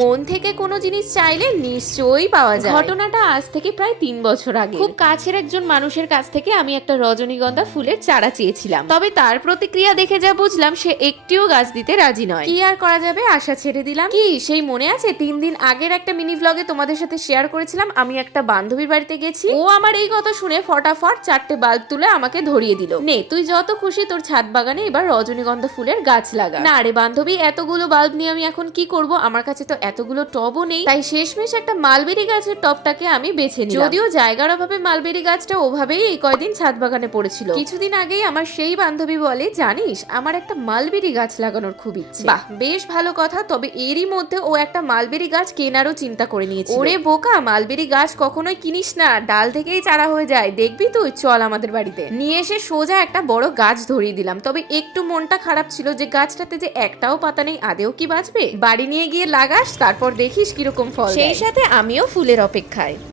মন থেকে কোনো জিনিস চাইলে নিশ্চয়ই পাওয়া যায়। ঘটনাটা আজ থেকে প্রায় 3 বছর আগে খুব কাছের একজন মানুষের কাছ থেকে আমি একটা রজনীগন্ধা ফুলের চারা চেয়েছিলাম, তবে তার প্রতিক্রিয়া দেখে যা বুঝলাম সে একটিও গাছ দিতে রাজি নয়। কি আর করা যাবে, আশা ছেড়ে দিলাম। কি সেই মনে আছে 3 দিন আগের একটা মিনি ব্লগে তোমাদের সাথে শেয়ার করেছিলাম আমি একটা বান্ধবীর বাড়িতে গেছি, ও আমার এই কথা শুনে ফটাফট 4টে বাল্ব তুলে আমাকে ধরিয়ে দিল, নে তুই যত খুশি তোর ছাদ বাগানে এবার রজনীগন্ধা ফুলের গাছ লাগা। না রে বান্ধবী, এতগুলো বাল্ব নিয়ে আমি এখন কি করব, আমার কাছে তো এতগুলো টবও নেই, তাই শেষমেশ একটা মালবেরি গাছের টবটাকে আমি বেছে নিলাম। যদিও জায়গার অভাবে মালবেরি গাছটা ওভাবেই এই কয়দিন ছাদ বাগানে পড়েছিল। কিছুদিন আগেই আমার সেই বান্ধবী বলে, জানিস আমার একটা মালবেরি গাছ লাগানোর খুব ইচ্ছে। বাহ, বেশ ভালো কথা। তবে এরই মধ্যে ও একটা মালবেরি গাছ কেনারও চিন্তা করে নিয়েছে। ওরে বোকা, মালবেরি গাছ কখনোই কিনিস না, ডাল থেকেই চারা হয়ে যায়, দেখবি তুই। চল আমাদের বাড়িতে নিয়ে এসে সোজা একটা বড় গাছ ধরিয়ে দিলাম। তবে একটু মনটা খারাপ ছিল যে গাছটাতে যে একটাও পাতা নেই, আদেও কি বাঁচবে? বাড়ি নিয়ে গিয়ে লাগাস, তারপর দেখিস কিরকম ফল। সেই সাথে আমিও ফুলের অপেক্ষায়।